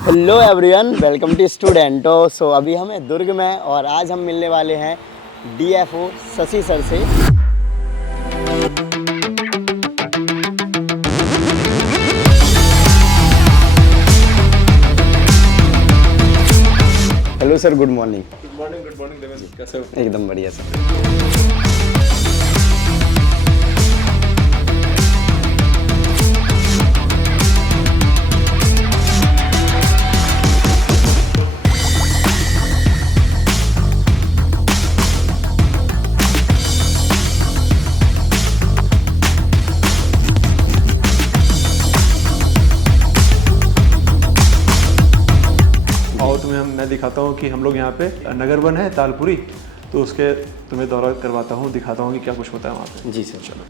Hello everyone, welcome to स्टूडेंटो। So अभी हम हैं दुर्ग में और आज हम मिलने वाले हैं डीएफओ शशि सर से। Hello sir, good morning. Good morning Devendra, कैसे हो? एकदम बढ़िया सर। और मैं दिखाता हूँ कि हम लोग यहाँ पे नगर वन है तालपुरी, तो उसके तुम्हें दौरा करवाता हूँ, दिखाता हूँ कि क्या कुछ होता है वहाँ पे। जी सर, चलो।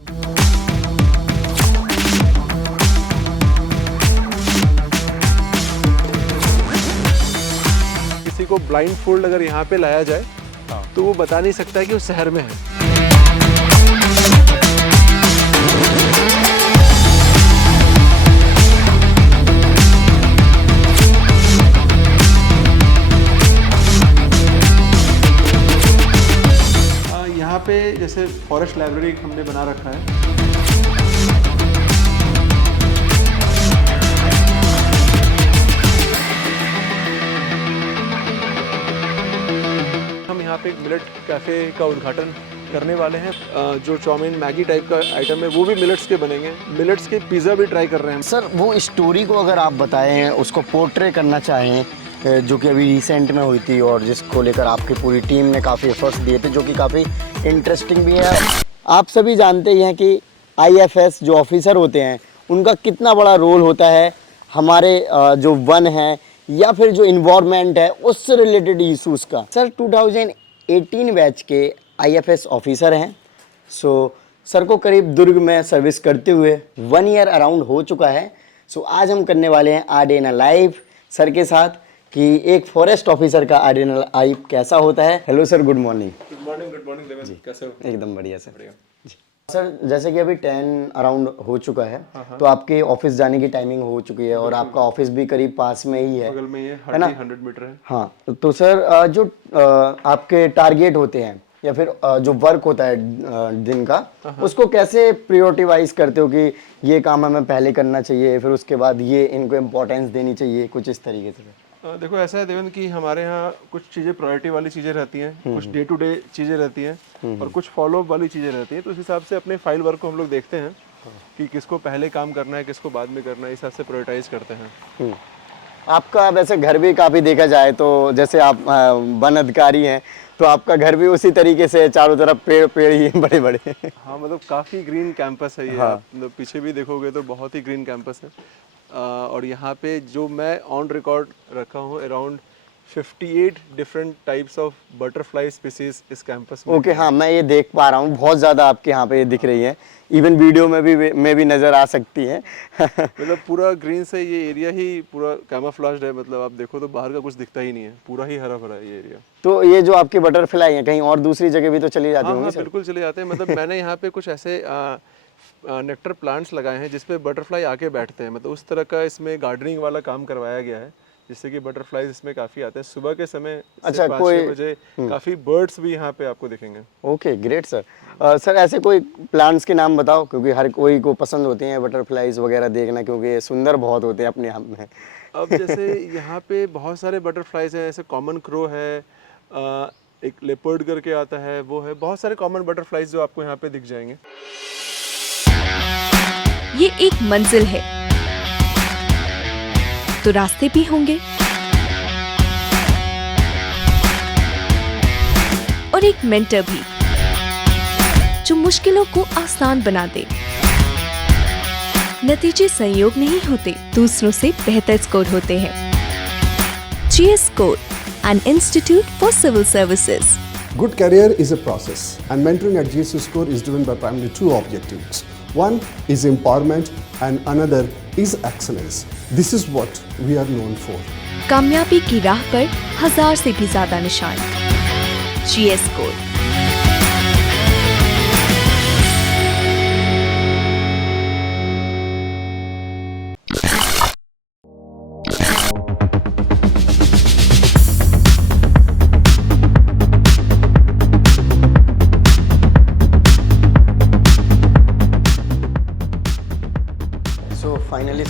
किसी को ब्लाइंड फोल्ड अगर यहाँ पे लाया जाए तो वो बता नहीं सकता है कि वो शहर में है। यहाँ पे जैसे फॉरेस्ट लाइब्रेरी हमने बना रखा है। हम यहाँ पे एक मिलेट कैफ़े का उद्घाटन करने वाले हैं। जो चाउमीन मैगी टाइप का आइटम है वो भी मिलेट्स के बनेंगे। मिलेट्स के पिज़्ज़ा भी ट्राई कर रहे हैं सर, वो स्टोरी को अगर आप बताएं, उसको पोर्ट्रे करना चाहें, जो कि अभी रिसेंट में हुई थी और जिसको लेकर आपकी पूरी टीम ने काफ़ी एफर्ट्स दिए थे, जो कि काफ़ी इंटरेस्टिंग भी है। आप सभी जानते ही हैं कि आईएफएस जो ऑफिसर होते हैं उनका कितना बड़ा रोल होता है हमारे जो वन है या फिर जो इन्वायरमेंट है उससे रिलेटेड इशूज़ का। सर 2018 बैच के आईएफएस ऑफिसर हैं। सर को करीब दुर्ग में सर्विस करते हुए 1 ईयर अराउंड हो चुका है। आज हम करने वाले हैं आरडीएनएल लाइव सर के साथ कि एक फॉरेस्ट ऑफिसर का आरडीएनएल लाइव कैसा होता है। Hello sir, good morning. Good morning Devendra, कैसे हो? एकदम बढ़िया सर। जी सर, जैसे कि अभी 10 अराउंड हो चुका है, तो आपके ऑफिस जाने की टाइमिंग हो चुकी है और आपका ऑफिस भी करीब पास में ही है, बगल में ये है ना? 100 मीटर है। हाँ, तो सर जो आपके टारगेट होते हैं या फिर जो वर्क होता है दिन का, उसको कैसे प्रायोरिटी वाइज करते हो कि ये काम हमें पहले करना चाहिए, फिर उसके बाद ये इनको इम्पोर्टेंस देनी चाहिए, कुछ इस तरीके से? देखो, ऐसा है देवेंद्र कि हमारे यहाँ कुछ चीज़ें प्रायोरिटी वाली चीज़ें रहती हैं, कुछ डे टू डे चीज़ें रहती हैं और कुछ फॉलो अप वाली चीज़ें रहती हैं। तो उस हिसाब से अपने फाइल वर्क को हम लोग देखते हैं कि किसको पहले काम करना है, किसको बाद में करना है, इस हिसाब से प्रायोरिटाइज करते हैं। आपका वैसे घर भी काफ़ी देखा जाए तो जैसे आप वन अधिकारी हैं, तो आपका घर भी उसी तरीके से चारों तरफ पेड़ पेड़ ही बड़े बड़े। हाँ, मतलब काफ़ी ग्रीन कैंपस है ये। हाँ। आप मतलब पीछे भी देखोगे तो बहुत ही ग्रीन कैंपस है। और यहाँ पे जो मैं ऑन रिकॉर्ड रखा हूँ around 58 different types of butterfly species इस कैंपस में। ओके, हाँ, मैं ये देख पा रहा हूँ, बहुत ज़्यादा आपके यहाँ पे ये दिख रही है, इवन वीडियो में भी नज़र आ सकती है। मतलब पूरा ग्रीन से ये एरिया ही पूरा कैमोफ्लेज्ड है। मतलब आप देखो तो बाहर का कुछ दिखता ही नहीं है, पूरा ही हरा भरा है ये एरिया। तो ये जो आपके बटरफ्लाई हैं कहीं और दूसरी जगह भी तो चली जाती होंगी? हाँ, सर बिल्कुल चले जाते हैं। मतलब मैंने यहाँ पे कुछ ऐसे नेक्टर प्लांट्स लगाए हैं जिसपे बटरफ्लाई आके बैठते हैं। मतलब उस तरह का इसमें गार्डनिंग वाला काम करवाया गया है जिससे कि बटरफ्लाइज इसमें काफ़ी आते हैं। सुबह के समय अच्छा, 5-6 बजे काफ़ी बर्ड्स भी यहाँ पे आपको दिखेंगे। Okay, great sir. सर ऐसे कोई प्लांट्स के नाम बताओ, क्योंकि हर कोई को पसंद होते हैं बटरफ्लाइज वगैरह देखना, क्योंकि ये सुंदर बहुत होते हैं अपने आप में। अब जैसे यहाँ पे बहुत सारे बटरफ्लाइज हैं, जैसे कॉमन क्रो है, एक लेपर्ड करके आता है, वो है। बहुत सारे कॉमन बटरफ्लाइज जो आपको यहाँ पे दिख जाएंगे। ये एक मंजिल है तो रास्ते भी होंगे और एक मेंटर भी जो मुश्किलों को आसान बना दे। नतीजे संयोग नहीं होते, दूसरों से बेहतर स्कोर होते हैं। GS Score, an institute for civil services. Good career is a process, and mentoring at GS Score is driven by primarily 2 objectives. One is empowerment and another is excellence. This is what we are known for. कामयाबी की राह पर 1000 से भी ज्यादा निशान। GS Score।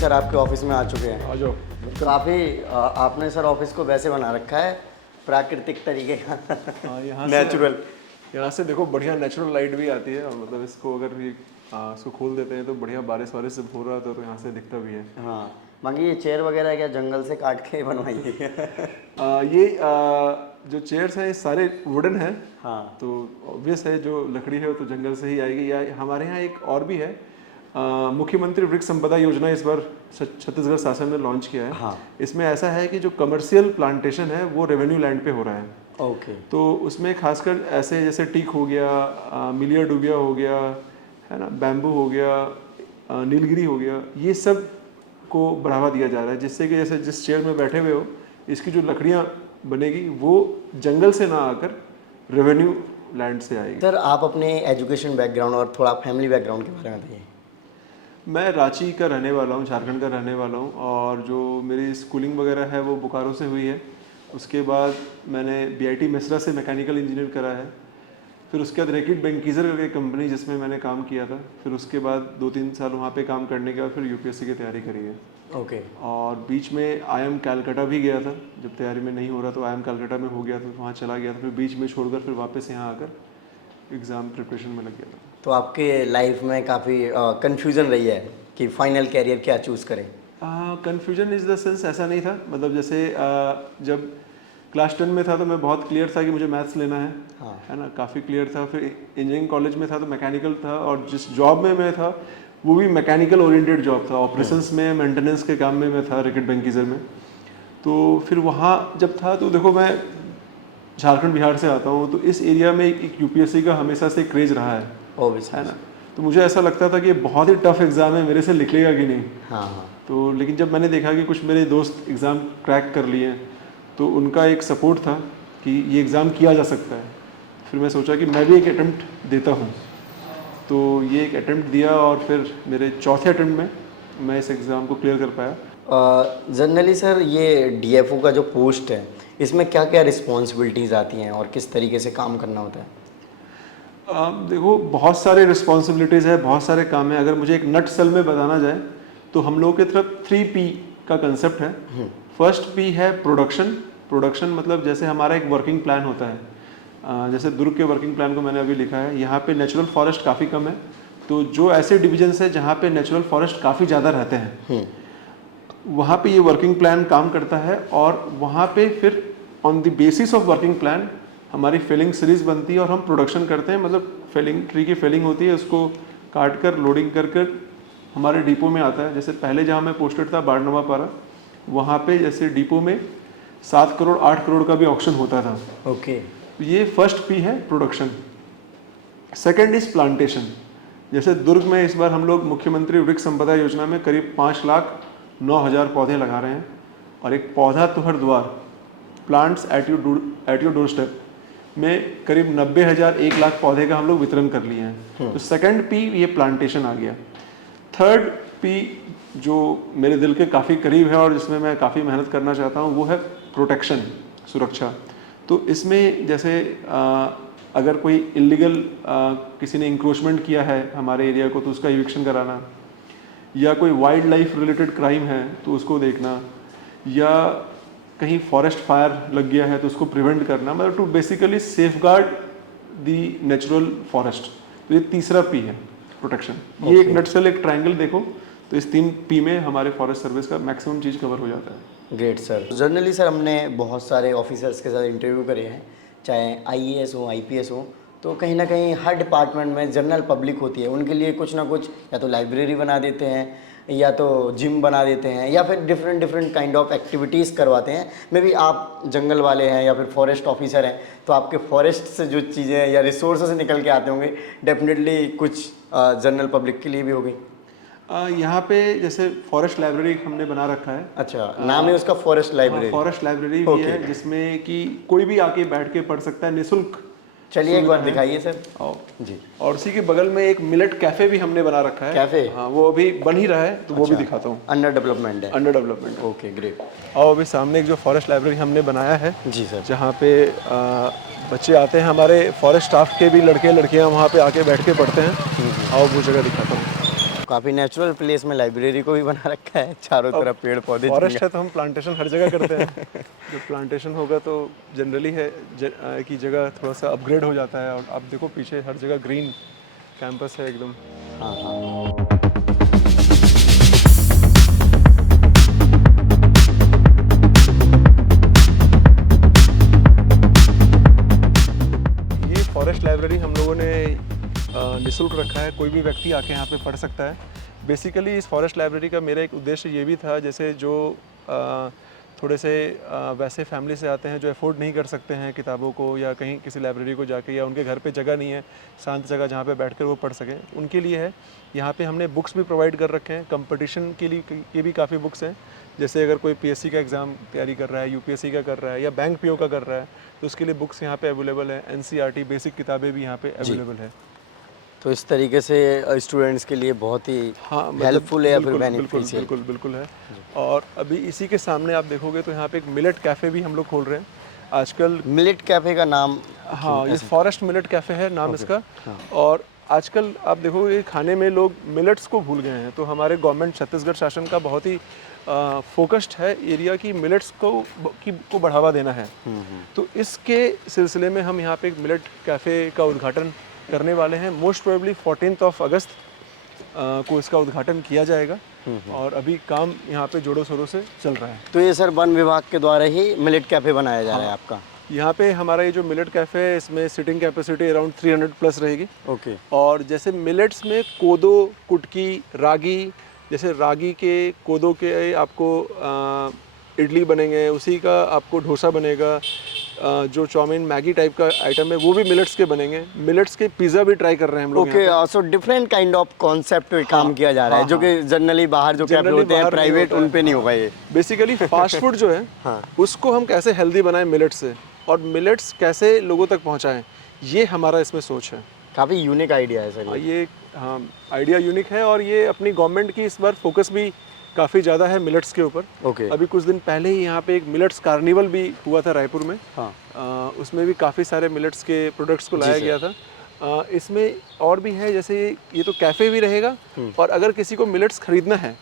Sir आपके office में आ चुके हैं। आ जाओ। काफ़ी आपने सर ऑफिस को वैसे बना रखा है प्राकृतिक तरीके का, यहाँ नेचुरल। यहाँ से देखो बढ़िया नेचुरल लाइट भी आती है, और मतलब इसको अगर इसको खोल देते हैं तो बढ़िया बारिश वारिश जब हो रहा था तो यहाँ से दिखता भी है। हाँ बाकी ये चेयर वगैरह क्या जंगल से काट के बनवाई है? ये जो चेयर्स हैं ये सारे वुडन हैं। हाँ तो ऑब्वियस है जो लकड़ी है वो तो जंगल से ही आएगी। या हमारे यहाँ एक और भी है, मुख्यमंत्री वृक्ष संपदा योजना इस बार छत्तीसगढ़ शासन ने लॉन्च किया है। हाँ। इसमें ऐसा है कि जो कमर्शियल प्लांटेशन है वो रेवेन्यू लैंड पे हो रहा है। ओके। तो उसमें खासकर ऐसे जैसे टीक हो गया, मिलिया डूबिया हो गया, है ना, बैम्बू हो गया, नीलगिरी हो गया, ये सब को बढ़ावा दिया जा रहा है, जिससे कि जैसे जिस चेयर में बैठे हुए हो इसकी जो लकड़ियाँ बनेगी वो जंगल से ना आकर रेवेन्यू लैंड से आएगी। सर आप अपने एजुकेशन बैकग्राउंड और थोड़ा फैमिली बैकग्राउंड के बारे में बताइए। मैं रांची का रहने वाला हूँ, झारखंड का रहने वाला हूँ, और जो मेरी स्कूलिंग वगैरह है वो बोकारो से हुई है। उसके बाद मैंने बीआईटी मेसरा से मैकेनिकल इंजीनियर करा है। फिर उसके बाद रैकेट बेंकीजर करके कंपनी जिसमें मैंने काम किया था, फिर उसके बाद 2-3 साल वहाँ पे काम करने के बाद फिर यूपीएससी की तैयारी करी है। ओके। और बीच में आईएम कलकत्ता भी गया था, जब तैयारी में नहीं हो रहा तो आईएम कलकत्ता में हो गया था, वहाँ चला गया था, फिर बीच में छोड़कर फिर वापस यहाँ आकर एग्ज़ाम प्रिपरेशन में लग गया था। तो आपके लाइफ में काफ़ी कन्फ्यूज़न रही है कि फाइनल कैरियर क्या चूज़ करें? कन्फ्यूजन इज़ द सेंस ऐसा नहीं था, मतलब जैसे जब क्लास 10 में था तो मैं बहुत क्लियर था कि मुझे मैथ्स लेना है। हाँ। है ना, काफ़ी क्लियर था। फिर इंजीनियरिंग कॉलेज में था तो मैकेनिकल था, और जिस जॉब में मैं था वो भी मैकेनिकल ओरिएंटेड जॉब था, ऑपरेशंस में मेंटेनेंस के काम में मैं था रैकेट बेंकीजर में। तो फिर वहाँ जब था तो देखो मैं झारखंड बिहार से आता हूँ, तो इस एरिया में एक यूपीएससी का हमेशा से क्रेज रहा है, है ना। तो मुझे ऐसा लगता था कि ये बहुत ही टफ एग्ज़ाम है, मेरे से निकलेगा कि नहीं। हाँ हाँ। तो लेकिन जब मैंने देखा कि कुछ मेरे दोस्त एग्ज़ाम क्रैक कर लिए तो उनका एक सपोर्ट था कि ये एग्ज़ाम किया जा सकता है, फिर मैं सोचा कि मैं भी एक अटेम्प्ट देता हूँ। तो ये एक अटेम्प्ट दिया और फिर मेरे चौथे अटेम्प्ट में मैं इस एग्ज़ाम को क्लियर कर पाया। जनरली सर ये डीएफओ का जो पोस्ट है इसमें क्या क्या रिस्पॉन्सिबिलिटीज़ आती हैं और किस तरीके से काम करना होता है? देखो बहुत सारे रिस्पॉन्सिबिलिटीज़ है, बहुत सारे काम है। अगर मुझे एक नट सल में बताना जाए तो हम लोगों की तरफ 3P का कंसेप्ट है। फर्स्ट P है प्रोडक्शन। प्रोडक्शन मतलब जैसे हमारा एक वर्किंग प्लान होता है, जैसे दुर्ग के वर्किंग प्लान को मैंने अभी लिखा है, यहाँ पे नेचुरल फॉरेस्ट काफ़ी कम है, तो जो ऐसे डिविजन्स है जहाँ पे नेचुरल फॉरेस्ट काफ़ी ज़्यादा रहते हैं वहाँ पे ये वर्किंग प्लान काम करता है। और वहाँ पे फिर on the basis of working plan हमारी फेलिंग सीरीज बनती है और हम प्रोडक्शन करते हैं, मतलब फेलिंग ट्री की फेलिंग होती है, उसको काट कर लोडिंग कर कर हमारे डिपो में आता है। जैसे पहले जहाँ मैं पोस्टेड था बाड़नवा पारा, वहाँ पे जैसे डिपो में 7 करोड़ 8 करोड़ का भी ऑक्शन होता था। ओके। तो ये फर्स्ट P है प्रोडक्शन। Second is plantation. जैसे दुर्ग में इस बार हम लोग मुख्यमंत्री वृक्ष संपदा योजना में करीब 5,09,000 पौधे लगा रहे हैं, और एक पौधा तो हर द्वार plants at your door step में करीब 90,000 1 लाख पौधे का हम लोग वितरण कर लिए हैं। तो सेकंड P ये प्लांटेशन आ गया। थर्ड P जो मेरे दिल के काफ़ी करीब है और जिसमें मैं काफ़ी मेहनत करना चाहता हूँ वो है प्रोटेक्शन, सुरक्षा। तो इसमें जैसे अगर कोई इलीगल किसी ने इंक्रोचमेंट किया है हमारे एरिया को तो उसका इविक्शन कराना, या कोई वाइल्ड लाइफ रिलेटेड क्राइम है तो उसको देखना, या कहीं फॉरेस्ट फायर लग गया है तो उसको प्रिवेंट करना, मतलब to basically safeguard the natural forest. तो ये तीसरा P है प्रोटेक्शन। ये एक नटसेल एक ट्रायंगल देखो तो इस 3 P में हमारे फॉरेस्ट सर्विस का मैक्सिमम चीज़ कवर हो जाता है। Great sir. जनरली सर हमने बहुत सारे ऑफिसर्स के साथ इंटरव्यू करे हैं, चाहे IAS हो IPS हो, तो कहीं ना कहीं हर डिपार्टमेंट में जनरल पब्लिक होती है, उनके लिए कुछ ना कुछ या तो लाइब्रेरी बना देते हैं या तो जिम बना देते हैं या फिर डिफरेंट काइंड ऑफ एक्टिविटीज़ करवाते हैं। मे बी आप जंगल वाले हैं या फिर फॉरेस्ट ऑफिसर हैं, तो आपके फॉरेस्ट से जो चीज़ें या रिसोर्स से निकल के आते होंगे, डेफिनेटली कुछ जनरल पब्लिक के लिए भी होगी। यहाँ पे जैसे फॉरेस्ट लाइब्रेरी हमने बना रखा है। अच्छा, नाम है उसका फॉरेस्ट लाइब्रेरी? फॉरेस्ट लाइब्रेरी भी है जिसमें कि कोई भी आके बैठ के पढ़ सकता है निःशुल्क। चलिए एक बार दिखाइए सर। जी। और उसी के बगल में एक मिलेट कैफे भी हमने बना रखा है। कैफे? हाँ, वो अभी बन ही रहा है तो वो भी दिखाता हूँ। अंडर डेवलपमेंट है? Under development. Okay great. और अभी सामने एक जो फॉरेस्ट लाइब्रेरी हमने बनाया है जी सर, जहाँ पे बच्चे आते हैं, हमारे फॉरेस्ट स्टाफ के भी लड़के लड़कियाँ वहाँ पे आके बैठ के पढ़ते हैं। और वो जगह दिखाता हूँ। काफ़ी नेचुरल प्लेस में लाइब्रेरी को भी बना रखा है, चारों तरफ पेड़ पौधे। फॉरेस्ट है तो हम प्लांटेशन हर जगह करते हैं। जब प्लांटेशन होगा तो जनरली है कि जगह थोड़ा सा अपग्रेड हो जाता है। और आप देखो पीछे हर जगह ग्रीन कैंपस है एकदम। हाँ हाँ। ये फॉरेस्ट लाइब्रेरी हम लोगों ने निःशुल्क रखा है, कोई भी व्यक्ति आके यहाँ पे पढ़ सकता है। बेसिकली इस फॉरेस्ट लाइब्रेरी का मेरा एक उद्देश्य ये भी था, जैसे जो थोड़े से वैसे फैमिली से आते हैं जो अफोर्ड नहीं कर सकते हैं किताबों को, या कहीं किसी लाइब्रेरी को जाके, या उनके घर पे जगह नहीं है शांत जगह जहाँ पे बैठकर वो पढ़ सकें, उनके लिए है। यहाँ पे हमने बुक्स भी प्रोवाइड कर रखे हैं। कंपटीशन के लिए के भी काफ़ी बुक्स हैं, जैसे अगर कोई पीएससी का एग्ज़ाम तैयारी कर रहा है, यूपीएससी का कर रहा है, या बैंक पीओ का कर रहा है, तो उसके लिए बुक्स यहाँ पे अवेलेबल है। एनसीईआरटी बेसिक किताबें भी यहाँ पे अवेलेबल है। तो इस तरीके से स्टूडेंट्स के लिए बहुत ही मतलब हेल्पफुल है या फिर बिल्कुल बेनिफिशियल। बिल्कुल बिल्कुल है। और अभी इसी के सामने आप देखोगे तो यहाँ पे एक मिलेट कैफ़े भी हम लोग खोल रहे हैं आजकल। मिलेट कैफे का नाम? हाँ, ये फॉरेस्ट मिलेट कैफ़े है नाम इसका। और आजकल आप देखोगे खाने में लोग मिलेट्स को भूल गए हैं, तो हमारे गवर्नमेंट छत्तीसगढ़ शासन का बहुत ही फोकस्ड है एरिया की मिलेट्स को बढ़ावा देना है। तो इसके सिलसिले में हम यहाँ पे एक मिलेट कैफ़े का उद्घाटन करने वाले हैं। मोस्ट प्रोबेबली 14 अगस्त को इसका उद्घाटन किया जाएगा। और अभी काम यहाँ पे जोरों शोरों से चल रहा है। तो ये सर वन विभाग के द्वारा ही मिलेट कैफे बनाया जा रहा है आपका? यहाँ पे हमारा ये जो मिलेट कैफ़े है, इसमें सिटिंग कैपेसिटी अराउंड 300 प्लस रहेगी। ओके। और जैसे मिलेट्स में कोदो, कुटकी, रागी, जैसे रागी के, कोदो के आपको इडली बनेंगे, उसी का आपको डोसा बनेगा। जो चाउमीन मैगी टाइप का आइटम है वो भी मिलेट्स के बनेंगे। मिलेट्स के पिज़्ज़ा भी ट्राई कर रहे हैं हम लोग। Okay, so different kind of concept पे काम किया जा रहा है, जो कि जनरली बाहर जो कैफे होते हैं प्राइवेट, उन पे नहीं होगा ये। बेसिकली फास्ट फूड जो है उसको हम कैसे हेल्दी बनाएं मिलेट्स से, और मिलेट्स कैसे लोगों तक पहुंचाएं, ये हमारा इसमें सोच है। काफ़ी यूनिक आइडिया है सर ये। हाँ, आइडिया यूनिक है। और ये अपनी गवर्नमेंट की इस बार फोकस भी काफ़ी ज़्यादा है मिलेट्स के ऊपर। ओके। अभी कुछ दिन पहले ही यहाँ पे एक मिलेट्स कार्निवल भी हुआ था रायपुर में। हाँ। उसमें भी काफ़ी सारे मिलेट्स के प्रोडक्ट्स को लाया गया था। इसमें और भी है, जैसे ये तो कैफ़े भी रहेगा, और अगर किसी को मिलेट्स खरीदना है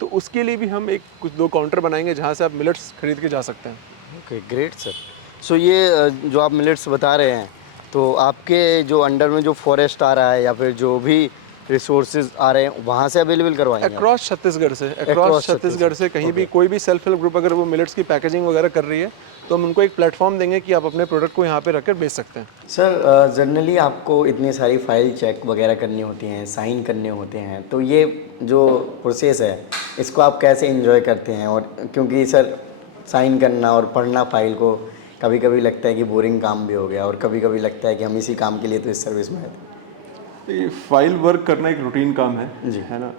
तो उसके लिए भी हम एक कुछ 2 काउंटर बनाएंगे जहाँ से आप मिलेट्स खरीद के जा सकते हैं। Okay, great sir. सो ये जो आप मिलेट्स बता रहे हैं, तो आपके जो अंडर में जो फॉरेस्ट आ रहा है या फिर जो भी रिसोर्सेज आ रहे हैं वहाँ से अवेलेबल करवाएंगे? अक्रॉस छत्तीसगढ़ से, अक्रॉस छत्तीसगढ़ से कहीं भी कोई भी सेल्फ हेल्प ग्रुप अगर वो मिलेट्स की पैकेजिंग वगैरह कर रही है तो हम उनको एक प्लेटफॉर्म देंगे कि आप अपने प्रोडक्ट को यहाँ पे रखकर बेच सकते हैं। सर जनरली आपको इतनी सारी फाइल चेक वगैरह करनी होती हैं, साइन करने होते हैं, तो ये जो प्रोसेस है इसको आप कैसे एंजॉय करते हैं? और क्योंकि सर साइन करना और पढ़ना फाइल को कभी कभी लगता है कि बोरिंग काम भी हो गया, और कभी कभी लगता है कि हम इसी काम के लिए तो इस सर्विस में आए थे। ये फाइल वर्क करना एक रूटीन काम है ना।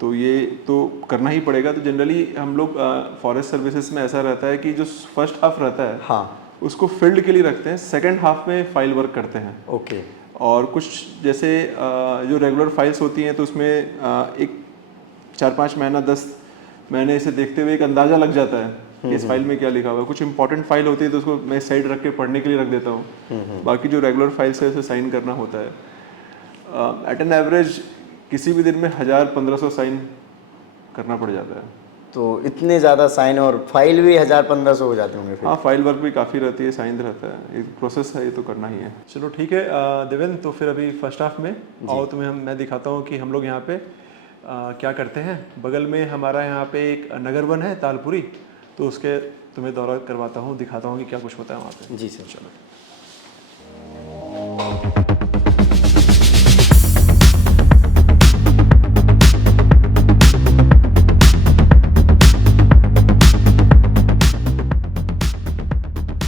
तो ये तो करना ही पड़ेगा। तो जनरली हम लोग फॉरेस्ट सर्विसेज में ऐसा रहता है कि जो फर्स्ट हाफ रहता है हाँ, उसको फील्ड के लिए रखते हैं, सेकंड हाफ में फाइल वर्क करते हैं। ओके। और कुछ जैसे जो रेगुलर फाइल्स होती हैं तो उसमें एक 4-5 महीना 10 महीने से देखते हुए एक अंदाज़ा लग जाता है कि इस फाइल में क्या लिखा हुआ है। कुछ इंपॉर्टेंट फाइल होती है तो उसको मैं साइड रख के पढ़ने के लिए रख देता हूँ। बाकी जो रेगुलर फाइल्स है उसे साइन करना होता है। एट एन एवरेज किसी भी दिन में 1000-1500 साइन करना पड़ जाता है। तो इतने ज़्यादा साइन और फाइल भी 1000-1500 हो जाते होंगे फिर? हाँ, फाइल वर्क भी काफ़ी रहती है, साइन रहता है, एक प्रोसेस है, ये तो करना ही है। चलो ठीक है देवेंद्र, तो फिर अभी फर्स्ट हाफ में आओ तुम्हें मैं दिखाता हूँ कि हम लोग यहाँ पे क्या करते हैं। बगल में हमारा यहाँ पे एक नगर वन है तालपुरी, तो उसके तुम्हें दौरा करवाता हूँ, दिखाता हूँ कि क्या कुछ होता है वहाँ पे। जी सर, चलो।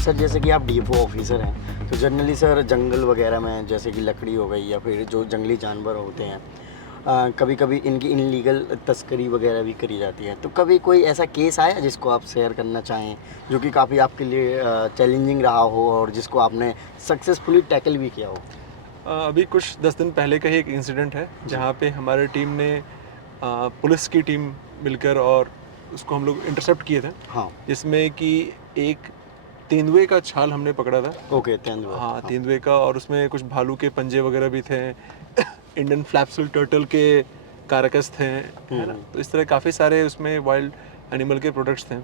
सर जैसे कि आप डीएफओ ऑफिसर हैं, तो जनरली सर जंगल वगैरह में जैसे कि लकड़ी हो गई या फिर जो जंगली जानवर होते हैं, कभी कभी इनकी इनलीगल तस्करी वगैरह भी करी जाती है। तो कभी कोई ऐसा केस आया जिसको आप शेयर करना चाहें, जो कि काफ़ी आपके लिए चैलेंजिंग रहा हो और जिसको आपने सक्सेसफुली टैकल भी किया हो? अभी कुछ 10 दिन पहले का ही एक इंसिडेंट है जहाँ पे हमारे टीम ने पुलिस की टीम मिलकर और उसको हम लोग इंटरसेप्ट किए थे। हाँ। जिसमें कि एक तेंदुए का छाल हमने पकड़ा था। ओके, तेंदुआ। हाँ, तेंदुए का, और उसमें कुछ भालू के पंजे वगैरह भी थे। इंडियन फ्लैप्सबिल टर्टल के कारकस थे, है ना, तो इस तरह काफ़ी सारे उसमें वाइल्ड एनिमल के प्रोडक्ट्स थे।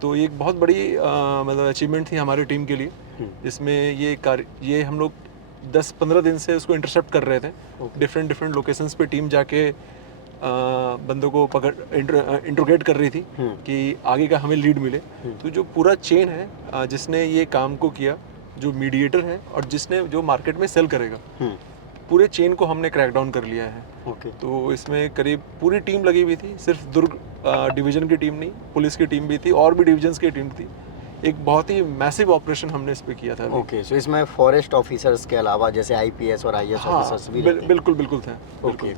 तो ये एक बहुत बड़ी मतलब अचीवमेंट थी हमारी टीम के लिए, जिसमें ये हम लोग 10-15 दिन से उसको इंटरसेप्ट कर रहे थे। डिफरेंट लोकेशंस पे टीम जाके बंदों को इंट्रोगेट कर रही थी कि आगे का हमें लीड मिले। तो जो पूरा चेन है जिसने ये काम को किया, जो मीडिएटर है और जिसने जो मार्केट में सेल करेगा, पूरे चेन को हमने क्रैक डाउन कर लिया है। तो इसमें करीब पूरी टीम लगी हुई थी, सिर्फ दुर्ग डिवीज़न की टीम नहीं, पुलिस की टीम भी थी और भी डिवीजन्स की टीम थी। एक बहुत ही मैसिव ऑपरेशन हमने इस पे किया था। ओके, सो इसमें फॉरेस्ट ऑफिसर्स के अलावा जैसे आईपीएस और आईएएस ऑफिसर्स भी रहते हैं? बिल्कुल थे। ओके,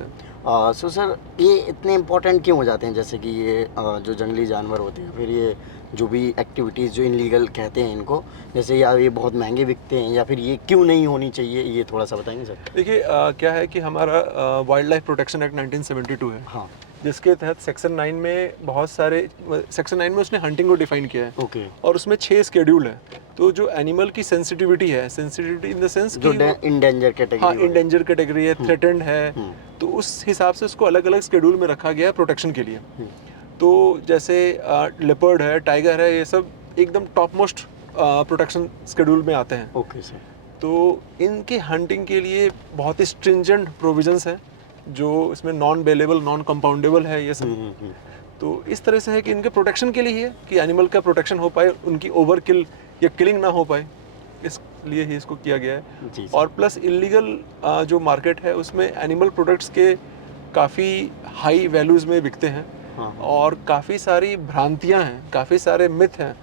सो सर ये इतने इम्पोर्टेंट क्यों हो जाते हैं? जैसे कि ये जो जंगली जानवर होते हैं, फिर ये जो भी एक्टिविटीज़ जो इनलीगल कहते हैं इनको, जैसे या ये बहुत महंगे बिकते हैं या फिर ये क्यों नहीं होनी चाहिए, ये थोड़ा सा बताएंगे सर? देखिए क्या है कि हमारा वाइल्ड लाइफ प्रोटेक्शन एक्ट 1972 है। हाँ, जिसके तहत सेक्शन 9 में बहुत सारे, सेक्शन 9 में उसने हंटिंग को डिफाइन किया है। ओके, और उसमें 6 स्केड्यूल है। तो जो एनिमल की सेंसिटिविटी है, सेंसिटिविटी इन द सेंस जो इंडेंजर कैटेगरी, हाँ, इंडेंजर कैटेगरी है, थ्रेटेंड है, तो उस हिसाब से उसको अलग अलग स्केड्यूल में रखा गया है प्रोटेक्शन के लिए। तो जैसे लेपर्ड है, टाइगर है, ये सब एकदम टॉप मोस्ट प्रोटेक्शन स्केड्यूल में आते हैं। Okay sir. तो इनके हंटिंग के लिए बहुत ही स्ट्रिंजेंट प्रोविजंस हैं, जो इसमें नॉन बेलेबल, नॉन कंपाउंडेबल है ये सब। तो इस तरह से है कि इनके प्रोटेक्शन के लिए ही है कि एनिमल का प्रोटेक्शन हो पाए, उनकी ओवर किल या किलिंग ना हो पाए, इसलिए ही इसको किया गया है। और प्लस इलीगल जो मार्केट है उसमें एनिमल प्रोडक्ट्स के काफ़ी हाई वैल्यूज़ में बिकते हैं। और काफ़ी सारी भ्रांतियाँ हैं, काफ़ी सारे मिथ हैं।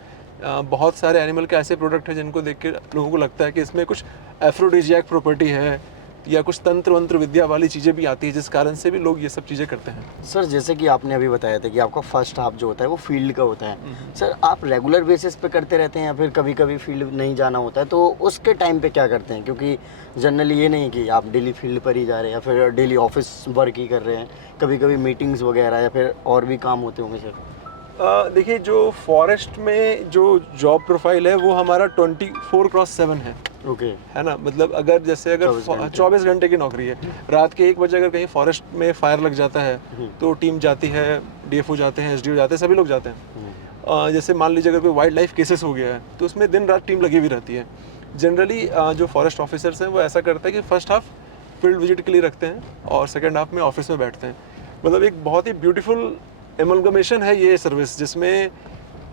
बहुत सारे एनिमल के ऐसे प्रोडक्ट हैं जिनको देख के लोगों को लगता है कि इसमें कुछ एफ्रोडिजियाक प्रॉपर्टी है या कुछ तंत्र वंत्र विद्या वाली चीज़ें भी आती है, जिस कारण से भी लोग ये सब चीज़ें करते हैं। सर जैसे कि आपने अभी बताया था कि आपका फर्स्ट हाफ जो होता है वो फील्ड का होता है, सर आप रेगुलर बेसिस पे करते रहते हैं या फिर कभी कभी फील्ड नहीं जाना होता है, तो उसके टाइम पे क्या करते हैं? क्योंकि जनरली ये नहीं कि आप डेली फील्ड पर ही जा रहे हैं या फिर डेली ऑफिस वर्क ही कर रहे हैं, कभी कभी मीटिंग्स वगैरह या फिर और भी काम होते होंगे सर? देखिए, जो फॉरेस्ट में जो जॉब प्रोफाइल है वो हमारा 24/7 है। ओके, है ना, मतलब अगर 24 घंटे की नौकरी है। रात के 1 बजे अगर कहीं फॉरेस्ट में फायर लग जाता है तो टीम जाती है, डीएफओ जाते हैं, एसडीओ जाते हैं, सभी लोग जाते हैं। जैसे मान लीजिए अगर कोई वाइल्ड लाइफ केसेस हो गया है तो उसमें दिन रात टीम लगी हुई रहती है। जनरली जो फॉरेस्ट ऑफिसर्स हैं वो ऐसा करते हैं कि फर्स्ट हाफ फील्ड विजिट के लिए रखते हैं और सेकेंड हाफ में ऑफिस में बैठते हैं। मतलब एक बहुत ही ब्यूटीफुल एमलगमेशन है ये सर्विस, जिसमें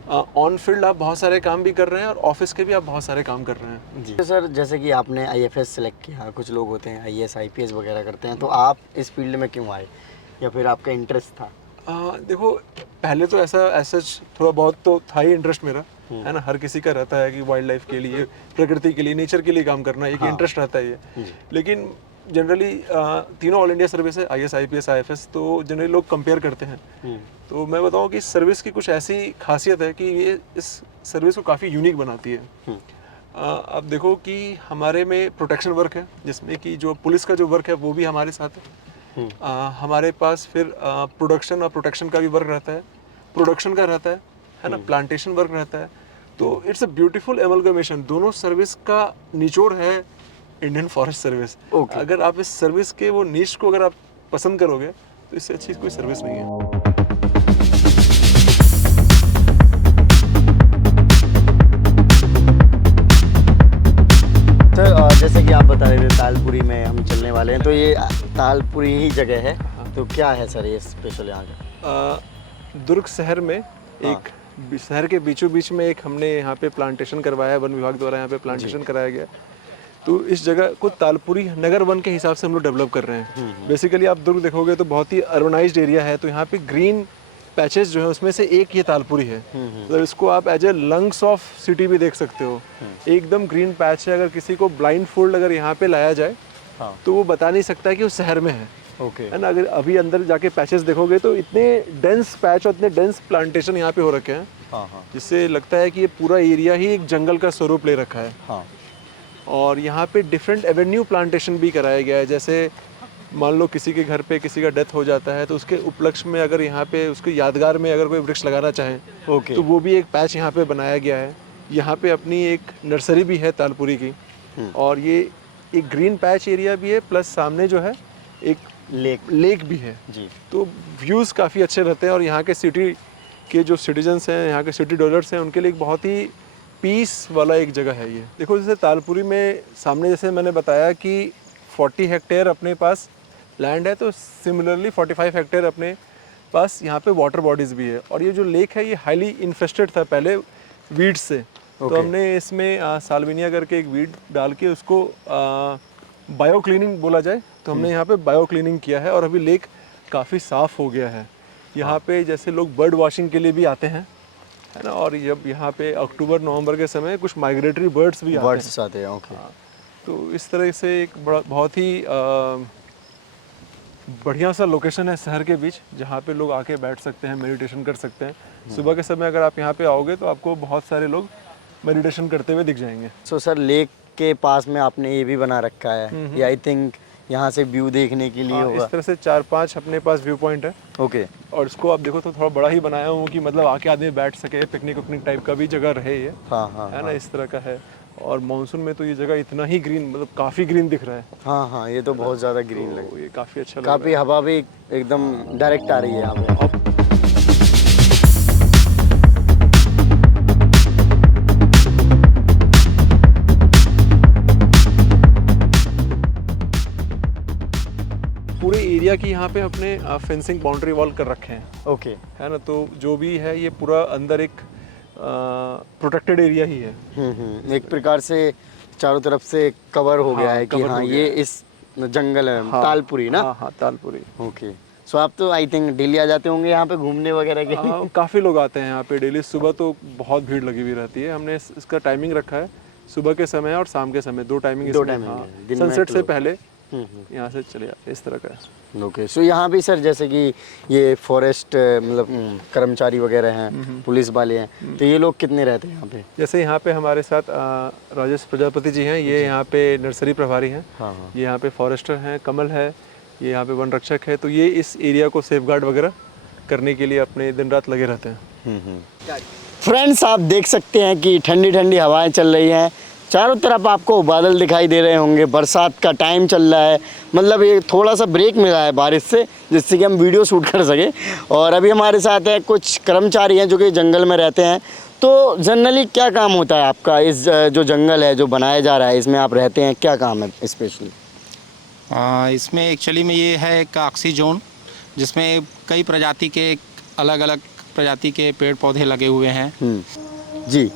ऑन फील्ड आप बहुत सारे काम भी कर रहे हैं और ऑफिस के भी आप बहुत सारे काम कर रहे हैं। जी सर, जैसे कि आपने आईएफएस सेलेक्ट किया, कुछ लोग होते हैं आईएएस आईपीएस वगैरह करते हैं, तो आप इस फील्ड में क्यों आए या फिर आपका इंटरेस्ट था? देखो, पहले तो ऐसा थोड़ा बहुत तो था ही इंटरेस्ट मेरा, है ना। हर किसी का रहता है कि वाइल्ड लाइफ के लिए, प्रकृति के लिए, नेचर के लिए काम करना, एक इंटरेस्ट रहता है ये। लेकिन जनरली तीनों ऑल इंडिया सर्विस है, आईएएस आईपीएस आईएफएस, तो जनरली लोग कंपेयर करते हैं। तो मैं बताऊं कि इस सर्विस की कुछ ऐसी खासियत है कि ये इस सर्विस को काफ़ी यूनिक बनाती है। अब देखो कि हमारे में प्रोटेक्शन वर्क है, जिसमें कि जो पुलिस का जो वर्क है वो भी हमारे साथ है। हमारे पास फिर प्रोडक्शन और प्रोटेक्शन का भी वर्क रहता है, प्रोडक्शन का रहता है ना, प्लांटेशन वर्क रहता है। तो इट्स अ ब्यूटीफुल एमलगमेशन। दोनों सर्विस का निचोड़ है इंडियन फॉरेस्ट सर्विस। अगर आप इस सर्विस के वो नीश को अगर आप पसंद करोगे तो इससे अच्छी कोई सर्विस नहीं है। सर जैसे कि आप बता रहे थे तालपुरी में हम चलने वाले हैं, तो ये तालपुरी ही जगह है, तो क्या है सर ये स्पेशल यहाँ का? दुर्ग शहर में एक शहर के बीचों बीच में एक हमने यहाँ पे प्लांटेशन करवाया है, वन विभाग द्वारा यहाँ पे प्लांटेशन कराया गया। तो इस जगह को तालपुरी नगर वन के हिसाब से हम लोग डेवलप कर रहे हैं। बेसिकली आप दुर्ग देखोगे तो बहुत ही अर्बनाइज्ड एरिया है, तो यहाँ पे ग्रीन पैचेस जो है उसमें से एक ये तालपुरी है। मतलब इसको आप as a lungs of city भी देख सकते हो। एकदम ग्रीन पैच है। अगर किसी को ब्लाइंड फोल्ड अगर यहाँ पे लाया जाए तो वो बता नहीं सकता कि वो शहर में है। है ना। अगर अभी अंदर जाके पैचेस देखोगे तो इतने डेंस पैच और इतने डेंस प्लांटेशन यहाँ पे हो रखे हैं, जिससे लगता है कि ये पूरा एरिया ही एक जंगल का स्वरूप ले रखा है। और यहाँ पे डिफरेंट एवेन्यू प्लांटेशन भी कराया गया है। जैसे मान लो किसी के घर पे किसी का डेथ हो जाता है तो उसके उपलक्ष्य में अगर यहाँ पे उसकी यादगार में अगर कोई वृक्ष लगाना चाहें तो वो भी एक पैच यहाँ पे बनाया गया है। यहाँ पे अपनी एक नर्सरी भी है तालपुरी की, और ये एक ग्रीन पैच एरिया भी है, प्लस सामने जो है एक लेक भी है जी। तो व्यूज़ काफ़ी अच्छे रहते हैं और यहाँ के सिटी के जो सिटीजन्स हैं, यहाँ के सिटी डवेलपर्स हैं, उनके लिए एक बहुत ही पीस वाला एक जगह है ये। देखो जैसे तालपुरी में सामने जैसे मैंने बताया कि 40 हेक्टेयर अपने पास लैंड है, तो सिमिलरली 45 हेक्टेयर अपने पास यहाँ पे वाटर बॉडीज़ भी है। और ये जो लेक है ये हाईली इन्फेस्टेड था पहले वीड्स से। तो हमने इसमें साल्विनिया करके एक वीड डाल के उसको बायो क्लीनिंग बोला जाए, तो हमने यहाँ पे बायो क्लीनिंग किया है और अभी लेक काफ़ी साफ़ हो गया है। यहाँ पे जैसे लोग बर्ड वॉशिंग के लिए भी आते हैं, है ना, और जब यहाँ पे अक्टूबर नवंबर के समय कुछ माइग्रेटरी बर्ड्स भी आते हैं। ओके। तो इस तरह से एक बड़ा बहुत ही बढ़िया सा लोकेशन है शहर के बीच, जहाँ पे लोग आके बैठ सकते हैं, मेडिटेशन कर सकते हैं। सुबह के समय अगर आप यहाँ पे आओगे तो आपको बहुत सारे लोग मेडिटेशन करते हुए दिख जाएंगे। सो सर लेक के पास में आपने ये भी बना रखा है, ये आई थिंक यहाँ से व्यू देखने के लिए होगा। इस तरह से 4-5 अपने पास व्यू पॉइंट है। ओके। और इसको आप देखो तो थोड़ा बड़ा ही बनाया हूँ कि मतलब आके आदमी बैठ सके, पिकनिक उकनिक टाइप का भी जगह रहे ये। हाँ, है ना, इस तरह का है। और मानसून में तो ये जगह इतना ही ग्रीन, मतलब काफ़ी ग्रीन दिख रहा है। हाँ, ये तो बहुत ज़्यादा ग्रीन तो ये काफ़ी अच्छा लग काफ़ी हवा भी एकदम डायरेक्ट आ रही है यहाँ पे। पूरे एरिया की यहाँ पे अपने फेंसिंग बाउंड्री वॉल कर रखे हैं। ओके। है ना, तो जो भी है ये पूरा अंदर एक प्रोटेक्टेड एरिया ही है। एक प्रकार से चारों तरफ से कवर हो गया है कि हाँ ये इस जंगल है। तालपुरी ना? हाँ, तालपुरी। ओके। सो आप तो आई थिंक डेली आ जाते होंगे यहाँ पे घूमने वगैरह के लिए? काफ़ी लोग आते हैं यहाँ पे डेली। सुबह तो बहुत भीड़ लगी हुई रहती है। हमने इसका टाइमिंग रखा है, सुबह के समय और शाम के समय, दो टाइमिंग। सनसेट से पहले यहाँ से चले जाते, इस तरह का है। ओके। सो यहाँ भी सर जैसे कि ये फॉरेस्ट मतलब कर्मचारी वगैरह हैं, पुलिस वाले हैं, तो ये लोग कितने रहते हैं यहाँ पे? जैसे यहाँ पे हमारे साथ राजेश प्रजापति जी हैं, ये यहाँ पे नर्सरी प्रभारी हैं। हाँ। ये यहाँ पे फॉरेस्टर हैं, कमल है, ये यहाँ पे वन रक्षक है। तो ये इस एरिया को सेफगार्ड वगैरह करने के लिए अपने दिन रात लगे रहते हैं। फ्रेंड्स आप देख सकते हैं कि ठंडी ठंडी हवाएं चल रही हैं, चारों तरफ आपको बादल दिखाई दे रहे होंगे, बरसात का टाइम चल रहा है, मतलब ये थोड़ा सा ब्रेक मिला है बारिश से, जिससे कि हम वीडियो शूट कर सके। और अभी हमारे साथ है कुछ कर्मचारी हैं जो कि जंगल में रहते हैं। तो जनरली क्या काम होता है आपका? इस जो जंगल है जो बनाया जा रहा है, इसमें आप रहते हैं, क्या काम है स्पेशली? इसमें एक्चुअली में ये है एक ऑक्सीजोन, जिसमें कई प्रजाति के अलग अलग प्रजाति के पेड़ पौधे लगे हुए हैं। जी,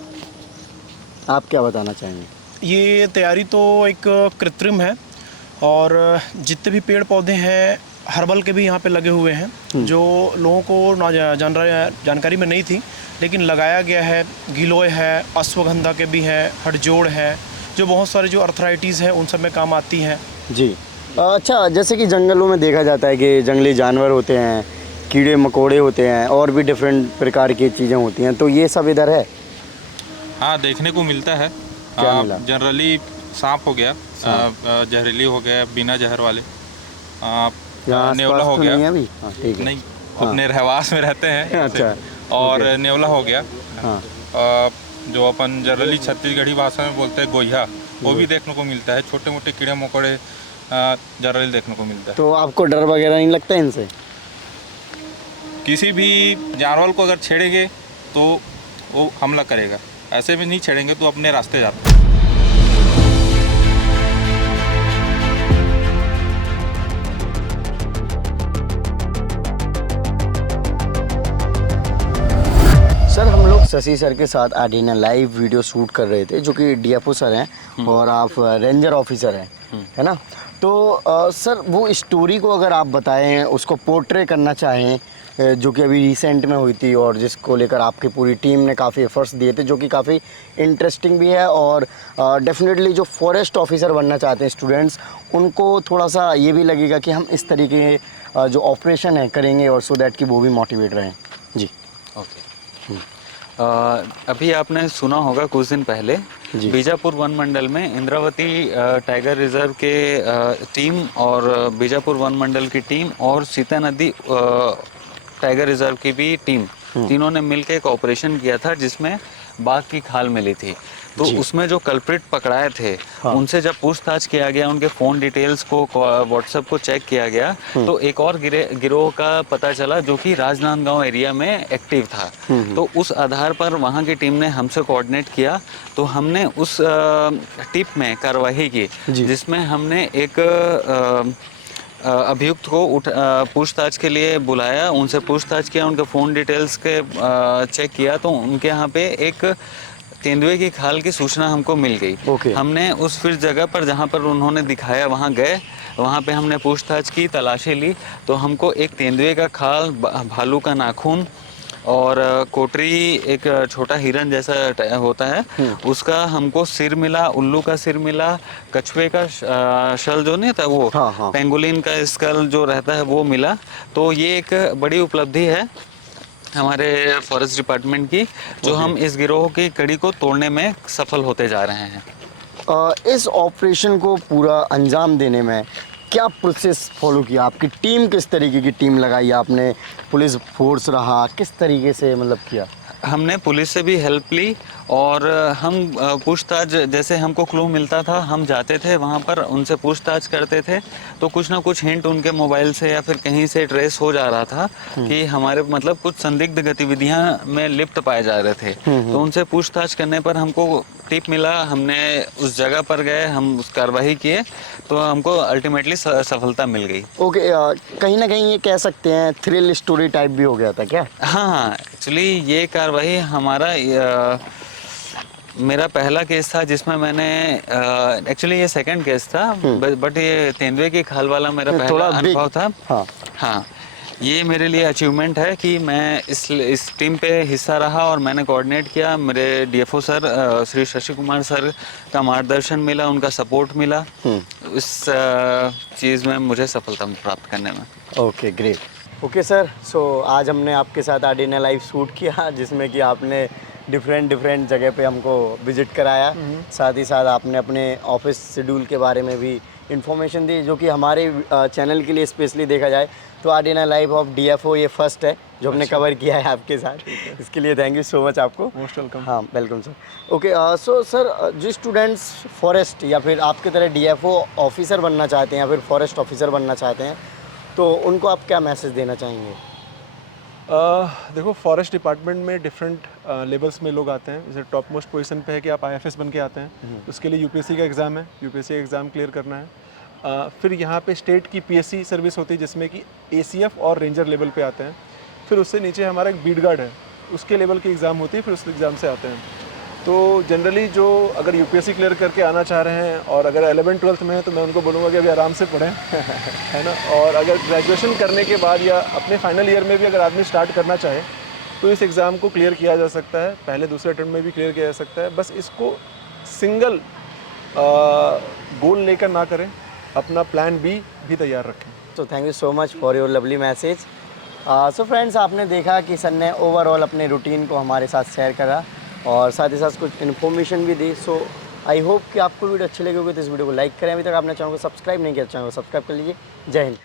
आप क्या बताना चाहेंगे? ये तैयारी तो एक कृत्रिम है, और जितने भी पेड़ पौधे हैं हर्बल के भी यहाँ पे लगे हुए हैं, जो लोगों को जानकारी में नहीं थी, लेकिन लगाया गया है। गिलोय है, अश्वगंधा के भी हैं, हड़जोड़ है, जो बहुत सारे जो अर्थराइटिस हैं उन सब में काम आती हैं। जी। अच्छा, जैसे कि जंगलों में देखा जाता है कि जंगली जानवर होते हैं, कीड़े मकोड़े होते हैं, और भी डिफरेंट प्रकार की चीज़ें होती हैं, तो ये सब इधर है? हाँ, देखने को मिलता है। जनरली सांप हो गया, जहरीली हो गया, बिना जहर वाले, नेवला हो गया। ठीक है। नहीं, अपने रहवास में रहते हैं। अच्छा। और नेवला हो गया। जो अपन जनरली छत्तीसगढ़ी भाषा में बोलते हैं गोइहा, वो भी देखने को मिलता है। छोटे मोटे कीड़े मकोड़े जनरली देखने को मिलता है। तो आपको डर वगैरह नहीं लगता इनसे? किसी भी जानवर को अगर छेड़ेंगे तो वो हमला करेगा, ऐसे में नहीं छेड़ेंगे तो अपने रास्ते जाते हैं। सर हम लोग शशि सर के साथ आर्डिना लाइव वीडियो शूट कर रहे थे, जो कि डीएफओ सर हैं और आप रेंजर ऑफिसर हैं, है ना? तो सर वो स्टोरी को अगर आप बताएं, उसको पोर्ट्रे करना चाहें, जो कि अभी रिसेंट में हुई थी और जिसको लेकर आपकी पूरी टीम ने काफ़ी एफर्ट्स दिए थे, जो कि काफ़ी इंटरेस्टिंग भी है। और डेफिनेटली जो फॉरेस्ट ऑफिसर बनना चाहते हैं स्टूडेंट्स, उनको थोड़ा सा ये भी लगेगा कि हम इस तरीके जो ऑपरेशन है करेंगे, और सो दैट कि वो भी मोटिवेट रहें। जी। ओके। अभी आपने सुना होगा कुछ दिन पहले बीजापुर वन मंडल में इंद्रावती टाइगर रिजर्व के टीम और बीजापुर वन मंडल की टीम और सीता नदी टाइगर रिजर्व की भी टीम, तीनों ने मिलकर एक ऑपरेशन किया था, जिसमें बाघ की खाल मिली थी। तो उसमें जो कल्प्रिट पकड़ाए थे, उनसे जब पूछताछ किया गया, उनके फ़ोन डिटेल्स को, व्हाट्सएप को चेक किया गया, तो एक और गिरोह का पता चला जो कि राजनांदगांव एरिया में एक्टिव था। तो उस आधार पर वहाँ की टीम ने हमसे कोऑर्डिनेट किया, तो हमने उस टिप में कार्रवाई की, जिसमें हमने एक अभियुक्त को पूछताछ के लिए बुलाया, उनसे पूछताछ किया, उनके फ़ोन डिटेल्स के चेक किया, तो उनके यहाँ पे एक तेंदुए की खाल की सूचना हमको मिल गई। हमने उस फिर जगह पर जहाँ पर उन्होंने दिखाया वहाँ गए, वहाँ पे हमने पूछताछ की, तलाशी ली, तो हमको एक तेंदुए का खाल, भालू का नाखून और कोटरी, एक छोटा हिरन जैसा होता है, उसका हमको सिर मिला, उल्लू का सिर मिला, कछुए का शल जो नहीं था वो, पेंगोलिन का स्कल जो रहता है वो मिला। तो ये एक बड़ी उपलब्धि है हमारे फॉरेस्ट डिपार्टमेंट की, जो हम इस गिरोह की कड़ी को तोड़ने में सफल होते जा रहे हैं। इस ऑपरेशन को पूरा अंजाम देने में क्या प्रोसेस फॉलो किया? आपकी टीम किस तरीके की टीम लगाई आपने? पुलिस फोर्स रहा, किस तरीके से मतलब किया? हमने पुलिस से भी हेल्प ली और हम पूछताछ, जैसे हमको क्लू मिलता था हम जाते थे वहाँ पर, उनसे पूछताछ करते थे, तो कुछ ना कुछ हिंट उनके मोबाइल से या फिर कहीं से ट्रेस हो जा रहा था कि हमारे मतलब कुछ संदिग्ध गतिविधियाँ में लिप्त पाए जा रहे थे। तो उनसे पूछताछ करने पर हमको टिप मिला, हमने उस जगह पर गए, हम उस कार्रवाई किए, तो हमको अल्टीमेटली सफलता मिल गई। ओके, कहीं ना कहीं ये कह सकते हैं थ्रिल स्टोरी टाइप भी हो गया था क्या? हाँ, एक्चुअली ये कार्रवाई हमारा मेरा पहला केस था जिसमें मैंने एक्चुअली ये सेकंड केस था, बट ये तेंदुए की खाल वाला मेरा पहला अनुभव था। हाँ, ये मेरे लिए अचीवमेंट है कि मैं इस टीम पे हिस्सा रहा और मैंने कोऑर्डिनेट किया। मेरे DFO sir Shri Shashi Kumar sir का मार्गदर्शन मिला, उनका सपोर्ट मिला, इस चीज़ में मुझे सफलता प्राप्त करने में। Okay, great. ओके सर, सो आज हमने आपके साथ आर्डिना लाइव शूट किया, जिसमें कि आपने डिफरेंट जगह पे हमको विजिट कराया, साथ ही साथ आपने अपने ऑफिस शेड्यूल के बारे में भी इंफॉर्मेशन दी, जो कि हमारे चैनल के लिए स्पेशली देखा जाए तो आर्डिना लाइव ऑफ डीएफओ ये फर्स्ट है जो हमने कवर किया है आपके साथ। इसके लिए थैंक यू सो मच आपको। Most welcome. हाँ, welcome sir. Okay, so sir, जो स्टूडेंट्स फॉरेस्ट या फिर आपके तरह डीएफओ ऑफिसर बनना चाहते हैं या फिर फॉरेस्ट ऑफिसर बनना चाहते हैं, तो उनको आप क्या मैसेज देना चाहेंगे? देखो, फॉरेस्ट डिपार्टमेंट में डिफरेंट लेवल्स में लोग आते हैं। जैसे टॉप मोस्ट पोजीशन पे है कि आप आईएफएस बन के आते हैं, उसके लिए यूपीएससी का एग्ज़ाम है, यूपीएससी एग्ज़ाम क्लियर करना है। फिर यहाँ पे स्टेट की पीएससी सर्विस होती है जिसमें कि एसीएफ और रेंजर लेवल पे आते हैं। फिर उससे नीचे हमारा एक बीट गार्ड है, उसके लेवल की एग्ज़ाम होती है, फिर उस एग्ज़ाम से आते हैं। तो जनरली जो अगर यूपीएससी क्लियर करके आना चाह रहे हैं और अगर 11th-12th में है, तो मैं उनको बोलूँगा कि अभी आराम से पढ़ें है ना। और अगर ग्रेजुएशन करने के बाद या अपने फाइनल ईयर में भी अगर आदमी स्टार्ट करना चाहे तो इस एग्ज़ाम को क्लियर किया जा सकता है, पहले दूसरे अटेम्प्ट में भी क्लियर किया जा सकता है। बस इसको सिंगल गोल लेकर ना करें, अपना प्लान बी भी तैयार रखें। तो thank you so much for your lovely message. So friends, आपने देखा कि सर ने ओवरऑल अपने रूटीन को हमारे साथ शेयर करा और साथ ही साथ कुछ इन्फॉर्मेशन भी दी। सो आई होप कि आपको वीडियो अच्छी लगी होगी, तो इस वीडियो को लाइक करें। अभी तक आपने चैनल को सब्सक्राइब नहीं किया, चैनल को सब्सक्राइब कर लीजिए। जय हिंद।